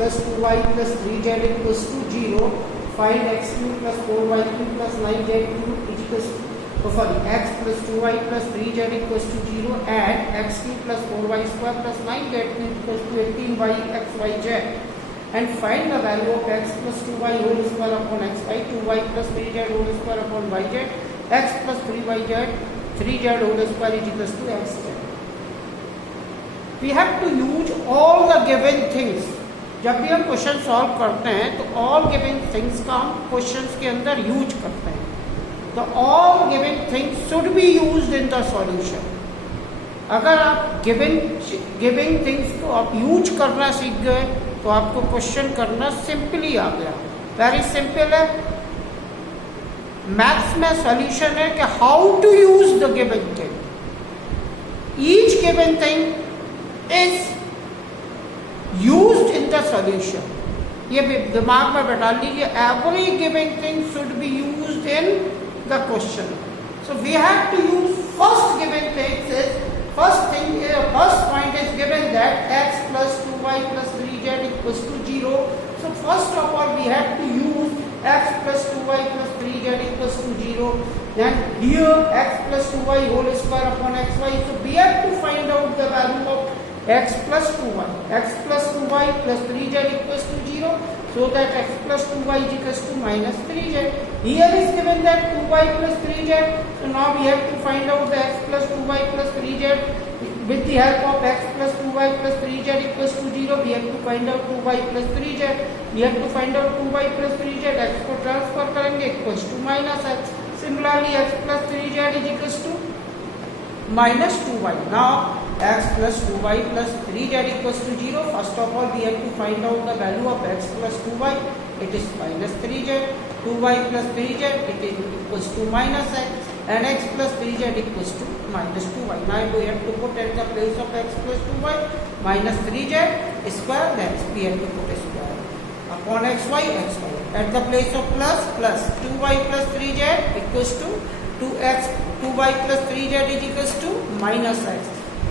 plus 2y plus 3z equals to 0. Find x cube plus 4y cube plus 9z cube is equals to x plus 2y plus 3z equals to 0 and x cube plus 4y square plus 9z cube equals to 18y xyz. And find the value of x plus 2y whole square upon xy, 2y plus 3z whole square upon yz, x plus 3yz, 3z whole square is equals to xz. We have to use all the given things. जब भी हम question solve करते हैं तो all given things का हम questions के अंदर यूज करते हैं. तो all given things should be used in the solution. अगर आप गिवन थिंग्स को आप यूज करना सीख गए तो आपको क्वेश्चन करना सिंपली आ गया. वेरी सिंपल है. मैथ्स में सॉल्यूशन है कि how to use the given thing. Each given thing is used in the solution. ये भी दिमाग में बैठा लीजिए. Every given thing should be used in the question. So we have to use first given things is first point is given that x plus 2y plus 3z equals to 0. So first of all we have to use x plus 2y plus 3z equals to 0. Then here x plus 2y whole square upon xy. So we have to find out the value of x plus 2y. X plus 2y plus 3z equals to 0. So that x plus 2y is equals to minus 3z. Here is given that 2y plus 3z. So now we have to find out the x plus 2y plus 3z. With the help of x plus 2y plus 3z equals to 0, we have to find out 2y plus 3z. We have to find out 2y plus 3z. X को transfer करेंगे equals to minus x. Similarly, x plus 3z is equals to minus 2y. Now, x plus 2y plus 3z equals to 0. First of all, we have to find out the value of x plus 2y. It is minus 3z. 2y plus 3z, it is equals to minus x. And x plus 3z equals to minus 2y. Now we have to put at the place of x plus 2y minus 3z square. Then we have to put a square upon xy. At the place of plus 2y plus 3z equals to 2y plus 3z is equals to minus x.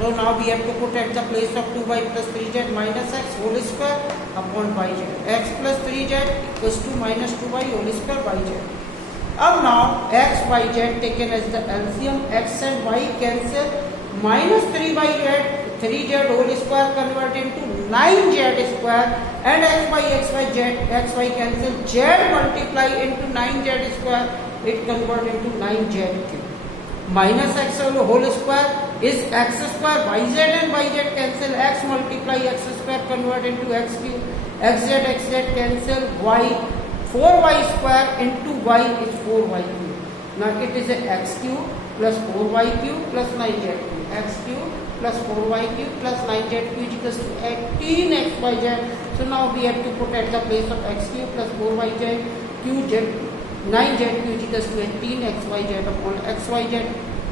So now we have to put at the place of 2y plus 3z minus x whole square upon yz. X plus 3z equals to minus 2y whole square yz. अब now x y z taken as the LCM, x and y cancel. Minus 3z whole square convert into 9z square and x y cancel. Z multiply into 9z square, it convert into 9z cube. Minus x whole square is x square. Yz and yz cancel. X multiply x square convert into x cube. xz cancel. Y 4y square into y is 4y cube. Now it is a x cube plus 4y cube plus 9z cube. X cube plus 4y cube plus 9z cube is equals to 18xyz. So now we have to put at the place of x cube plus 4yz cube 9z cube is equals to 18xyz upon xyz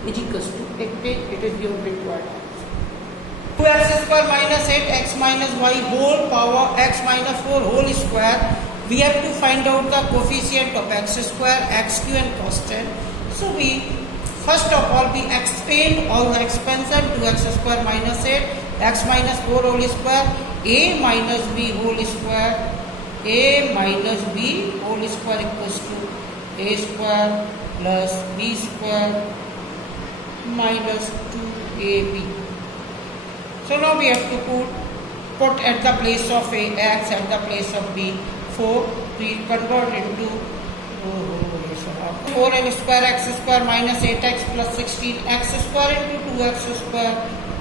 is equals to 18. It is your required. 2x square minus 8x minus y whole power x minus 4 whole square. We have to find out the coefficient of x square, x cube and constant. So we first of all we expand all the expansion. 2x square minus 8, x minus 4 whole square, a minus b whole square, a minus b whole square equals to a square plus b square minus 2ab. So now we have to put at the place of a x, at the place of b 4, we convert into 4n square x square minus 8x plus 16x square into 2x square,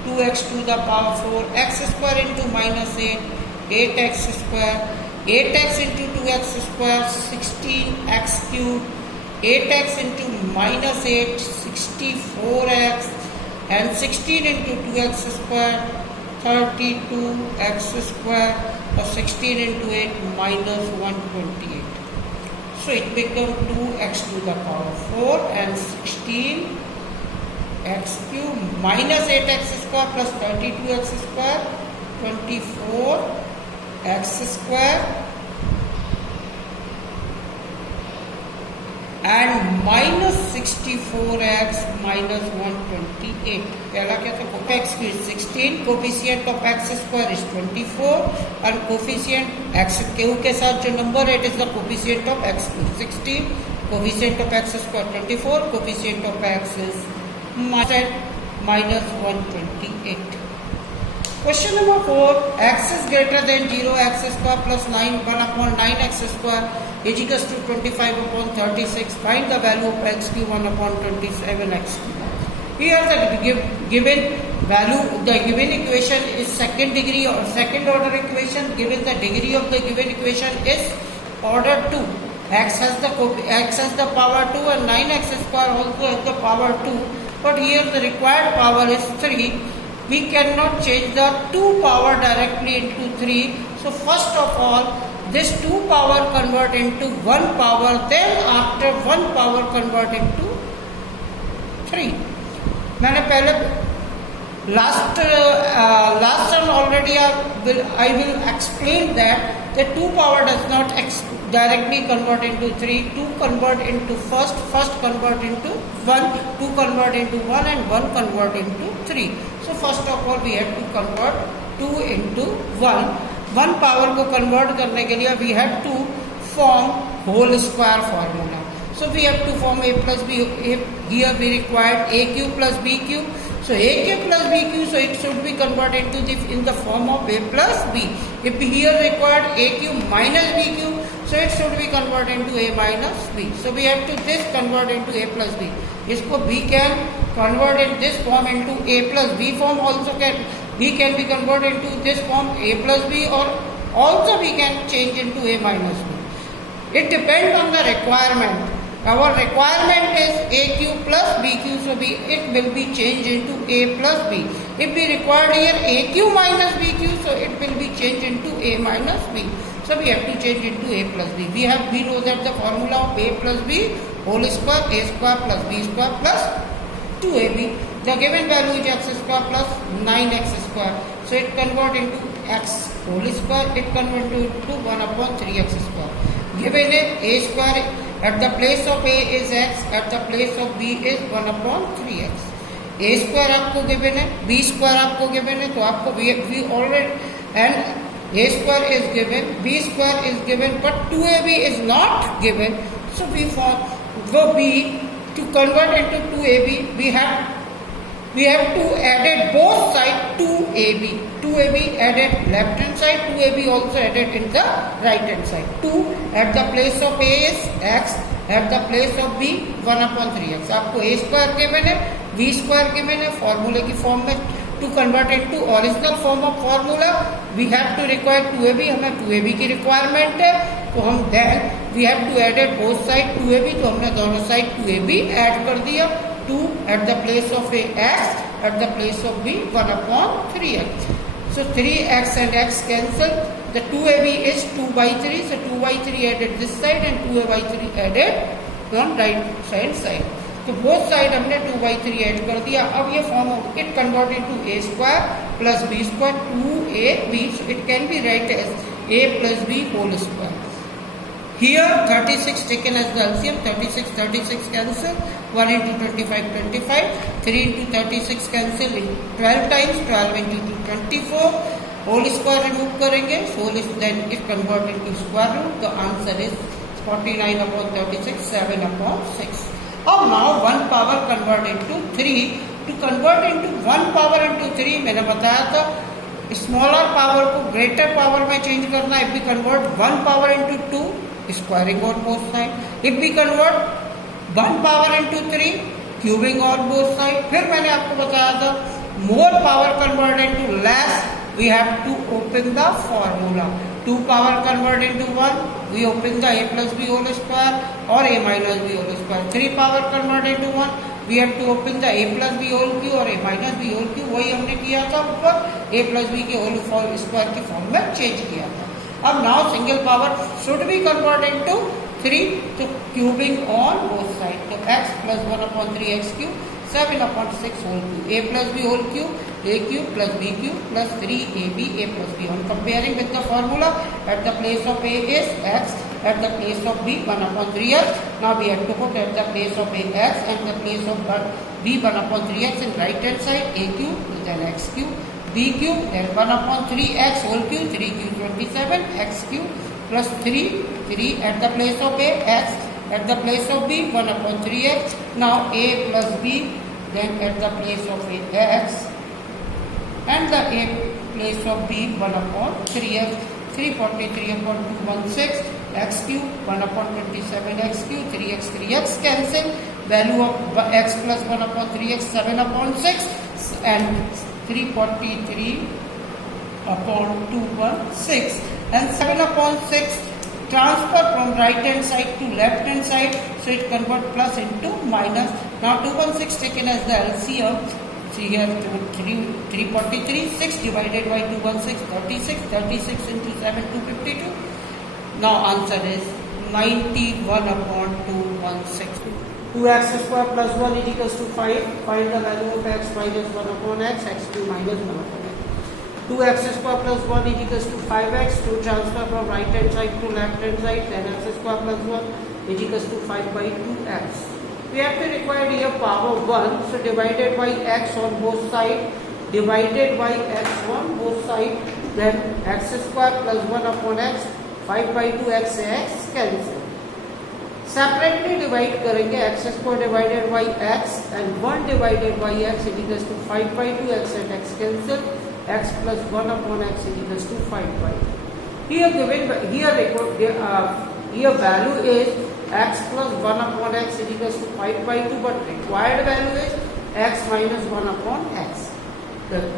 2x to the power 4, x square into minus 8, 8x square, 8x into 2x square, 16x cube, 8x into minus 8, 64x, and 16 into 2x square, 32x square, plus 16 into 8 minus 128. So it becomes 2x to the power 4 and 16 x cube minus 8x square plus 32x square, 24 x square and -64x minus 128. पहला क्या था? x is 16, coefficient of x square is 24 and coefficient x Q के साथ जो number है it is the coefficient of x Q 16, coefficient of x square 24, coefficient of x is minus 128. Question number 4, x is greater than 0, x square plus 9, 1 upon 9x square is equals to 25 upon 36. Find the value of x cube 1 upon 27x cube. Here the given value, the given equation is second degree or second order equation. Given the degree of the given equation is order 2. X has the power 2 and 9x square also has the power 2. But here the required power is 3. We cannot change the 2 power directly into 3. So first of all, this 2 power convert into 1 power. Then after 1 power convert into 3. मैंने पहले last time already I will explain that the 2 power does not directly convert into 3. 2 convert into first convert into 1, 2 convert into 1 and 1 convert into 3. So first of all we have to convert 2 into 1. 1 power को convert करने के लिए we have to form whole square formula. So we have to form a plus b. Here we required a cube plus b cube. So a cube plus b cube, so it should be converted in the form of a plus b. If here required a cube minus b cube, so it should be converted into a minus b. So we have to this convert into a plus b. इसको b can convert in this form into a plus b form. Also b can be converted into this form a plus b, or also we can change into a minus b. It depends on the requirement. Our requirement is a cube plus b cube, so it will be changed into a plus b. If we require here a cube minus b cube, so it will be changed into a minus b. So we have to change into a plus b. We know that the formula of a plus b whole square, a square plus b square plus 2ab. The given value is x square plus 9x square. So it convert into x whole square. It convert into 1 upon 3x square. Given a square at the place of a is x, at the place of b is 1 upon 3x. a square आपको given है, b square आपको given है, तो आपको we already and a square is given, b square is given, but 2ab is not given. So we form the b to convert into 2ab. We have to add both sides 2ab. 2ab added left hand side, 2ab also added in the right hand side. 2 at the place of a is x, at the place of b 1 upon 3x. आपको a square given है, b square given है, formula की form में. To convert into original form of formula, we have to require 2ab. हमें 2ab की requirement है, तो हम then we have to add both side 2ab. तो हमने दोनों side 2ab add कर दिया. 2 at the place of a x, at the place of b 1 upon 3x. So 3x and x cancel. The 2ab is 2 by 3. So 2 by 3 added this side and 2 by 3 added on right side. तो both side हमने 2 by 3 add कर दिया. अब ये form it convert into a square plus b square 2ab. So it can be write as a plus b whole square. Here 36 taken as the LCM. 36 cancel. 1 into 25 25. 3 into 36 cancel in 12 times. 12 into 24. Whole square remove करेंगे. So then it convert into square root. The answer is 49 upon 36. 7 upon 6. Now 1 power convert into 3. To convert into 1 power into 3, मैंने बताया था smaller power को greater power में change करना. If we convert 1 power into 2, squaring on both side. If we convert 1 power into 3, cubing on both side. फिर मैंने आपको बताया था more power convert into less, we have to open the formula. 2 power convert into 1, we open the a plus b whole square or a minus b whole square. 3 power convert into 1, we have to open the a plus b whole cube or a minus b whole cube. वही हमने किया था ऊपर, a plus b के whole square की form में change किया था. अब now single power should be converted into 3, तो क्यूबिंग ऑन बोथ साइड. तो x plus 1 upon 3x cube, 7 upon 6 whole cube. A plus b whole cube, a cube plus b cube plus 3ab a plus b. On comparing with the formula, at the place of a is x, at the place of b 1 upon 3x. Now we have to put at the place of a x and the place of b 1 upon 3x in right hand side, a cube, then x cube, b cube, then 1 upon 3x whole cube, 3 cube 27, x cube plus 3, 3 at the place of a, x at the place of b 1 upon 3x. Now a plus b, then at the place of a x and the a place of b 1 upon 3x, 343 upon 216, x cube 1 upon 27 x cube, 3x 3x cancel, value of x plus 1 upon 3x 7 upon 6 and 343 upon 216 and 7 upon 6 transfer from right hand side to left hand side, so it convert plus into minus. Now 216 taken as the LCM, so here 343, 6 divided by 216, 36, 36 into 7, 252. Now answer is 91 upon 216. 2x square plus 1 is equals to 5. Find the value of x minus 1 upon x, x cube minus 1 upon x. 2x square plus 1 is equals to 5x. To transfer from right hand side to left hand side, then x square plus 1 is equals to 5 by 2x. We have to require here power 1, so divided by x on both sides, divided by x on both sides, then x square plus 1 upon x, 5 by 2 x cancel. Separately divide करेंगे, x square divided by x and 1 divided by x is equals to 5 by 2 x and x cancel, x plus 1 upon x is equals to 5 by 2. Here given here value is x plus 1 upon x is equals to 5 by 2, but required value is x minus 1 upon x.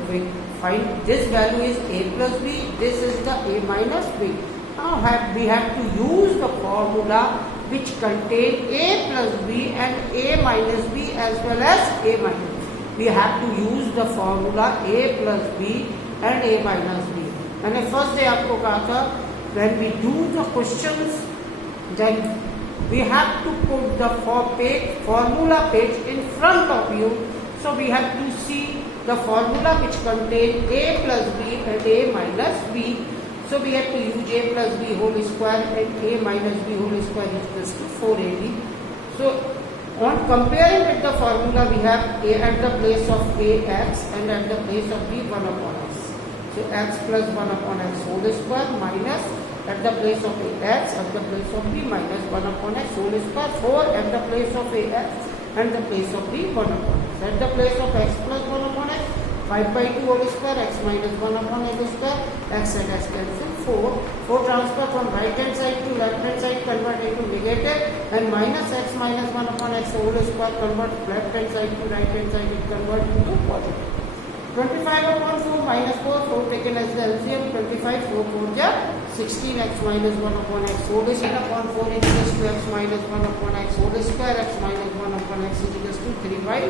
We find this value is a plus b, this is the a minus b. Now we have to use the formula which contain a plus b and a minus b as well as a minus b. We have to use the formula a plus b and a minus b. मैंने first day आपको कहा था, when we do the questions, then we have to put the formula page in front of you. So we have to see the formula which contain a plus b and a minus b. So we have to use a plus b whole square and a minus b whole square is equals to 4ab. So on comparing with the formula, we have a at the place of a x and at the place of b 1 upon x. So x plus 1 upon x whole square minus at the place of a x at the place of b minus 1 upon x whole square, 4 at the place of a x and the place of b 1 upon x. At the place of x plus 1 upon x, 5 by 2 whole square, x minus 1 upon x square, x and x cancel, 4. 4 transfer from right hand side to left hand side, convert into negative, and minus x minus 1 upon x whole square, convert left hand side to right hand side, it convert into positive. 25 upon 4 minus 4, 4 taken as the LCM, 25, 4 4 ja 16, x minus 1 upon x whole square upon 4 is equals to x minus 1 upon x whole square, x minus 1 upon x is equals to 3 by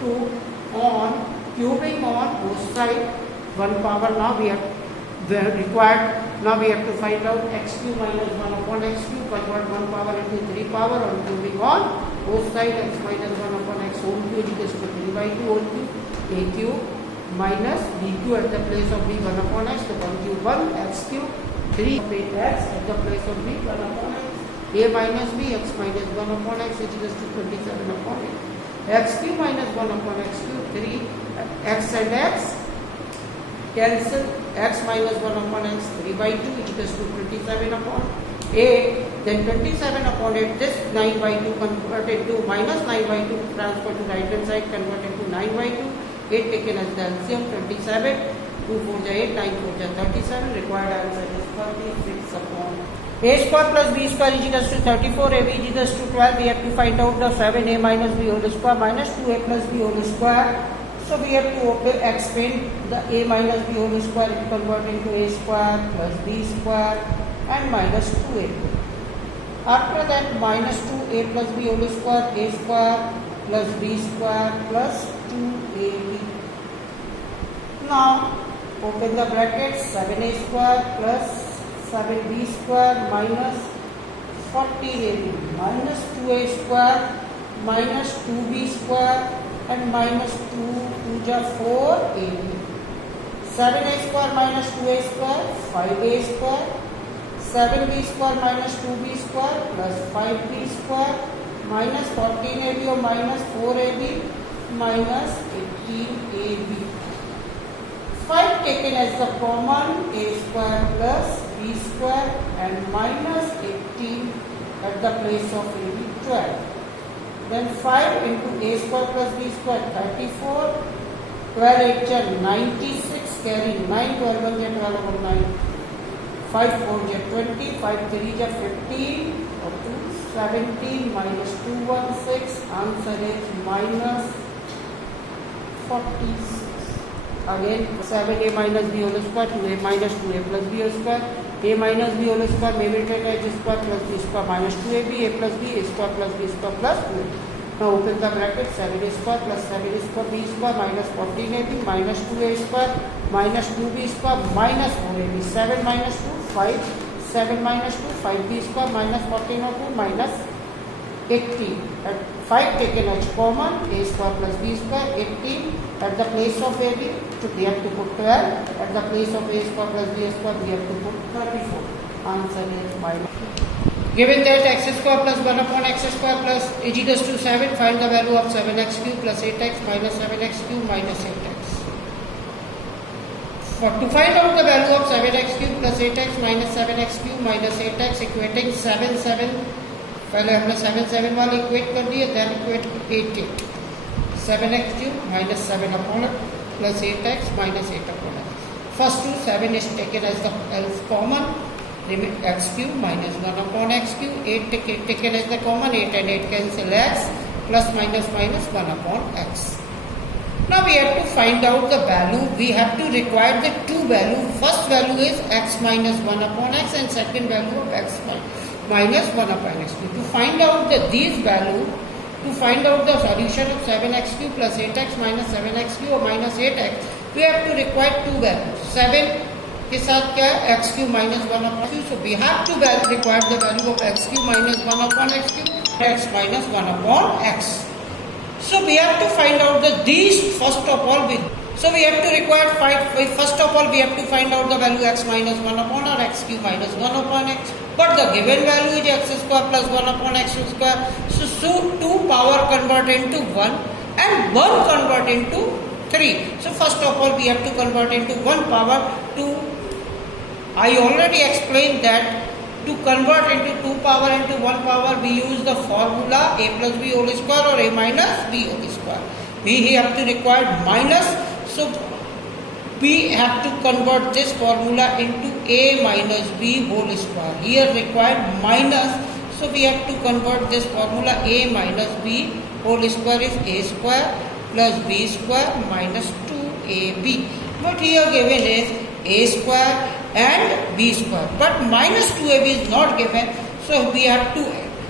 2 on cubing on both sides, 1 power. Now we have required, now we have to find out x cube minus 1 upon x cube, convert 1 power into 3 power on cubing on both sides, x minus 1 upon x whole cube is equals to 3 by 2 whole cube, a cube minus b cube at the place of b 1 upon x, the 1 cube 1, x cube 3 x at the place of b 1 upon x, a minus b, x minus 1 upon x is equals to 27 upon 8, x cube minus 1 upon x cube 3, x and x cancel, x minus 1 upon x 3 by 2 is equals to 27 upon 8, then 27 upon 8, this 9 by 2 converted to minus 9 by 2 transfer to right hand side, converted to 9 by 2, 8 taken as the LCM, 27, 2 4 ja 8, 9 4 ja 37, required answer is 36 upon a square plus b square is equals to 34, ab is equals to 12, we have to find out the 7a minus b whole square minus 2a plus b whole square. So we have to expand the a minus b whole square, it convert into a square plus b square and minus 2a. After that minus 2a plus b whole square, a square plus b square plus 2ab. Now open the brackets, 7a square plus 7b square minus 14ab minus 2a square minus 2b square and minus 2 ja 4ab. 7a square minus 2a square, 5a square, 7b square minus 2b square plus 5b square minus 14ab or minus 4ab minus 18ab. 5 taken as the common, a square plus b square and minus 18 at the place of ab, 12. Then 5 into a square plus b square, 34. 12 8 are 96, carry 9, 12 1 is 12 over 9. 5 4 is 20, 5 3 is 15, or 2, 17 minus 216, answer is minus 46. Again 7a minus b whole square, 2a minus 2a plus b whole square, a minus b whole square may be written as a square plus b square minus 2ab, a plus b, a square plus b square plus 2ab. Now open the bracket, 7a square plus 7a square b square minus 14ab minus 2a square minus 2b square minus 4ab. 7 minus 2, 5, 7 minus 2, 5b square minus 14 or 2 minus 18. At 5 taken as common, a square plus b square, 18. At the place of ab, we have to put 12. At the place of a square plus b square, we have to put 34. Answer is minus. Given that x square plus 1 upon x square plus is equals to 7, find the value of 7x cube plus 8x minus 7x cube minus 8x. To find out the value of 7x cube plus 8x minus 7x cube minus 8x, equating 7 7, पहले हमने 7 7 वाले equate कर दिए, then equate 8 8. 7x cube minus 7 upon x plus 8x minus 8 upon x. First two, 7 is taken as the common, x cube minus 1 upon x cube, 8 taken as the common, 8 and 8 cancel x, plus minus minus 1 upon x. Now we have to find out the value. We have to require the two value. First value is x minus 1 upon x and second value of x minus 1 upon x. To find out these value, to find out the solution of 7x cube plus 8x minus 7x cube or minus 8x, we have to require two values. 7 के साथ क्या है, x cube minus 1 upon x. So we have to require the value of x cube minus 1 upon x cube, x minus 1 upon x. So we have to find out these first of all. So we have to require first of all we have to find out the value x minus 1 upon or x cube minus 1 upon x. But the given value is x square plus 1 upon x square. So 2 power convert into 1 and 1 convert into 3. So first of all we have to convert into 1 power 2. I already explained that to convert into 2 power into 1 power, we use the formula a plus b whole square or a minus b whole square. We have to require minus, so we have to convert this formula into a minus b whole square. Here required minus, so we have to convert this formula a minus b whole square is a square plus b square minus 2ab. But here given is a square and b square, but minus 2ab is not given, so we have to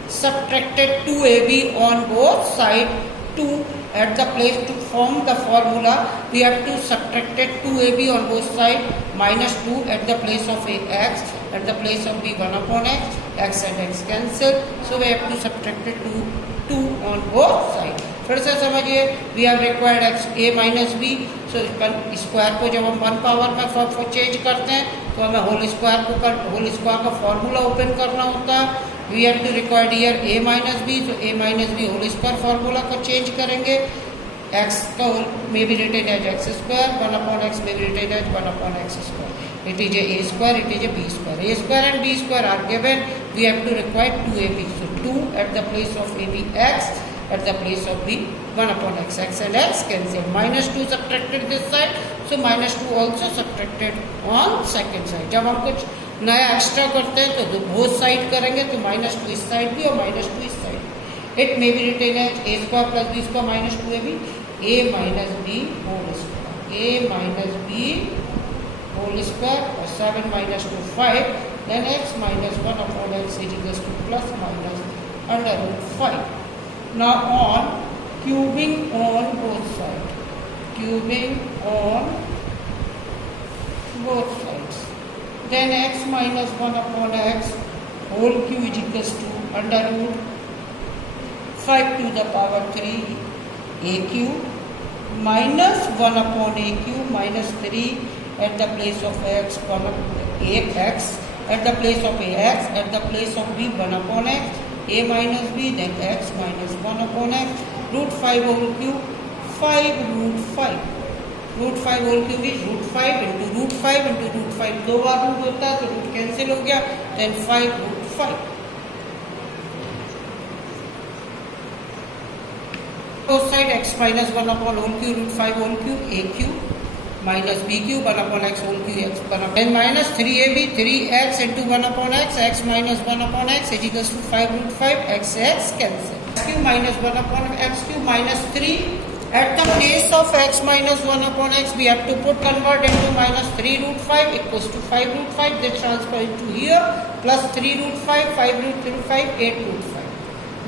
subtract 2ab on both sides. 2 at the place to form the formula, we have to subtract 2ab on both sides, minus 2 at the place of x, at the place of b 1 upon x and x cancel, so we have to subtract 2 on both sides. फिर से समझिए, we have required x a minus b, so square को जब हम 1 power में change करते हैं तो हमें होल स्क्वायर का फॉर्मूला ओपन करना होता है. We have to require here a minus b, so a minus b whole square formula को चेंज करेंगे. x का may be written as x square, 1 upon x may be written as 1 upon x square. It is a square, it is a b square. A square and b square are given. We have to require 2ab, so 2 at the place of ab x, at the place of b 1 upon x, x and x cancel. Minus 2 subtracted this side, so minus 2 also subtracted on second side. जब हम कुछ नया extra करते हैं तो both side करेंगे, तो minus 2 इस साइड भी और माइनस 2 इस साइड. It may be written as a square plus b square minus 2ab, a minus b whole square, a minus b whole square, और 7 minus 2 5, then x minus 1 upon x is equals to plus minus under root 5. Now on cubing on both sides, cubing on both sides, then x minus 1 upon x whole cube is equals to under root 5 to the power 3 a cube minus 1 upon a cube minus 3 at the place of x, 1 x at the place of a x, at the place of b 1 upon x, a minus b, then x minus 1 upon x, root 5 whole cube, 5 root 5. Root 5 whole cube is root 5 into root 5 into root 5 दो बार root होता है तो root cancel हो गया, then 5 root 5. both side x minus 1 upon whole cube root 5 whole cube a cube minus b cube 1 upon x whole cube x 1 upon then minus 3ab 3x into 1 upon x minus 1 upon x is equals to 5 root 5 x cancel. X cube minus 1 upon x cube minus 3. At the place of x minus 1 upon x, we have to put convert into minus 3 root 5 equals to 5 root 5. They transfer into here plus 3 root 5, 5 root 5, 8 root 5.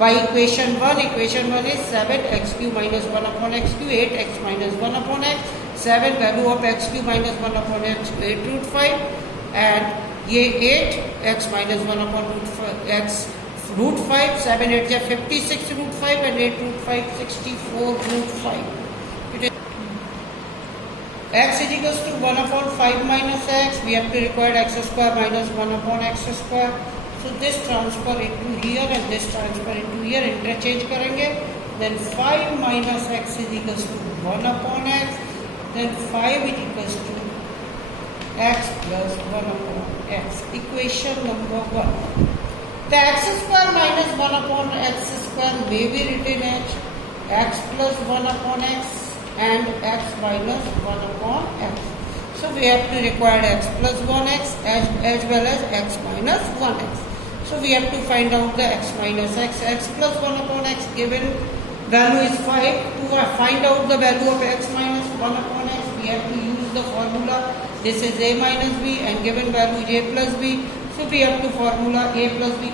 By equation 1 is 7 x cube minus 1 upon x cube, 8 x minus 1 upon x, 7 value of x cube minus 1 upon x, 8 root 5 and ये 8 x minus 1 upon x root 5, 7 8 is 56 root 5 and 8 root 5 64 root 5. It is x is equals to 1 upon 5 minus x. We have to require x square minus 1 upon x square. So this transfer into here and this transfer into here, interchange करेंगे. Then 5 minus x is equals to 1 upon x. Then 5 is equals to x plus 1 upon x. Equation number 1. The x square minus 1 upon x square may be written as x plus 1 upon x and x minus 1 upon x. So we have to require x plus 1x as well as x minus 1x. So we have to find out the x minus x. X plus 1 upon x given value is 5. To find out the value of x minus 1 upon x, we have to use the formula. This is a minus b and given value is a plus b. So we have to formula a plus b.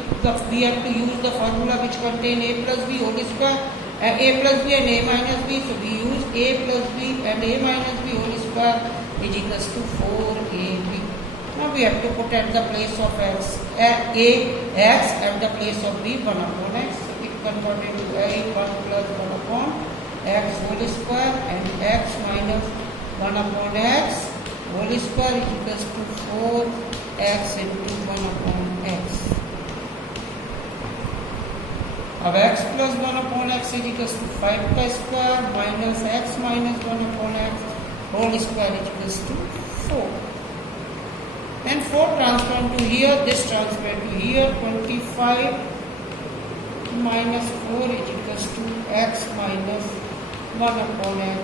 We have to use the formula which contain a plus b whole square, a plus b and a minus b. So we use a plus b and a minus b whole square is equals to 4ab. Now we have to put at the place of x x at the place of b 1 upon x. So it converted to a 1 plus 1 upon x whole square and x minus 1 upon x whole square is equals to 4x into 1 upon x. अब x plus 1 upon x is equals to 5 का square minus x minus 1 upon x whole square is equals to 4. Then 4 transfer to here, this transfer to here, 25 minus 4 is equals to x minus 1 upon x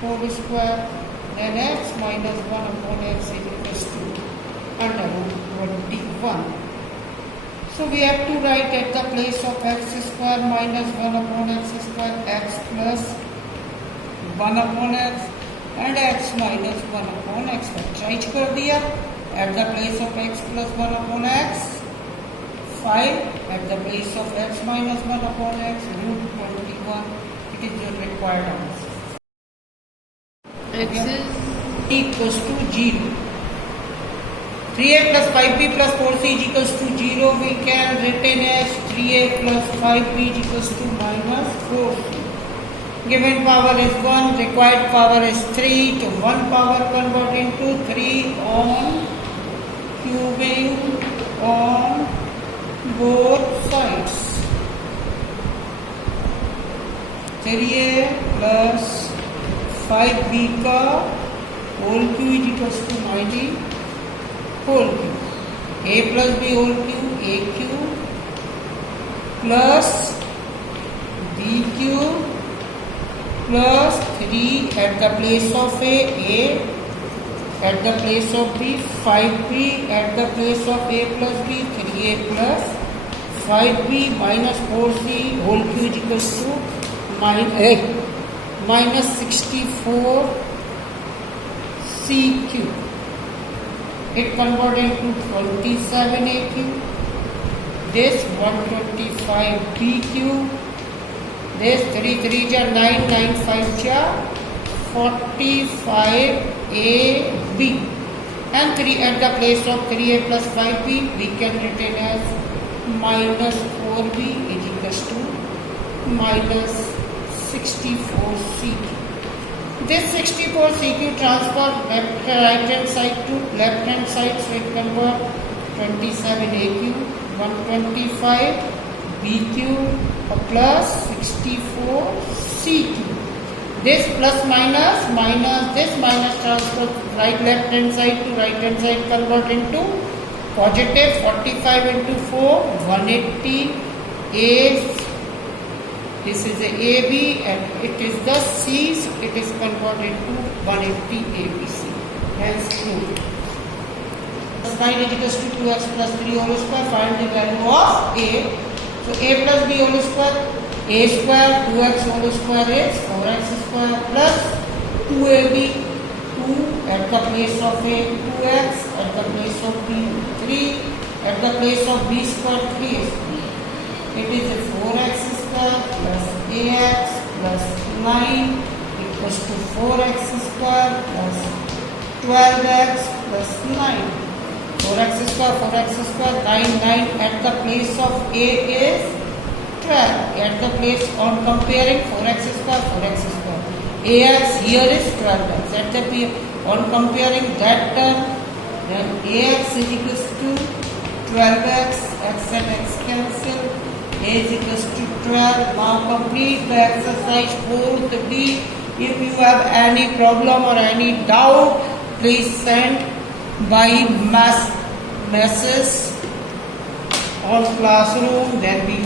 whole square. Then x minus 1 upon x is equals to under root 21. So we have to write at the place of x square minus 1 upon x square x plus 1 upon x and x minus 1 upon x. Factorize कर दिया. At the place of x plus 1 upon x 5. At the place of x minus 1 upon x root 21. It is your required answer. X is equals to 0. 3a plus 5b plus 4c is equals to 0. We can written as 3a plus 5b is equals to minus 4c. Given power is 1, required power is 3. So 1 power convert into 3 on cubing on both sides. 3a plus 5b का whole cube is equals to 90 whole cube. A plus b whole cube, a cube plus b cube plus 3 at the place of a at the place of b, 5b at the place of a plus b, 3a plus 5b minus 4c whole cube is equals to minus 64 c cube. It converted to 27 a cube. This 125 b cube. This 3 3 ja 9 9 5 ja 45 a b. And 3 at the place of 3a plus 5b we can written as minus 4b is equals to minus 64 c cube. This 64 CQ transfer left right hand side to left hand side, so it convert 27 AQ, 125 BQ plus 64 CQ. This plus minus this minus transfer right left hand side to right hand side, convert into positive. 45 into 4, 180 A. This is the AB and it is the C's. It is converted to 180 ABC. Hence 2. 9 is equals to 2x plus 3 whole square. Find the value of A. So A plus B whole square. A square 2x whole square is 4x square plus 2AB. 2 at the place of A, 2x at the place of B, 3 at the place of B square, 3 is 3. It is a 4x square plus AX plus 9 equals to 4x square plus 12x plus 9. 4x square, 9 at the place of A is 12. At the place on comparing 4x square. AX here is 12x. At the on comparing that term, then AX is equals to 12x, x and x cancel. A is equals to 12. Now complete the exercise 4th D. If you have any problem or any doubt, please send by message on classroom. Then we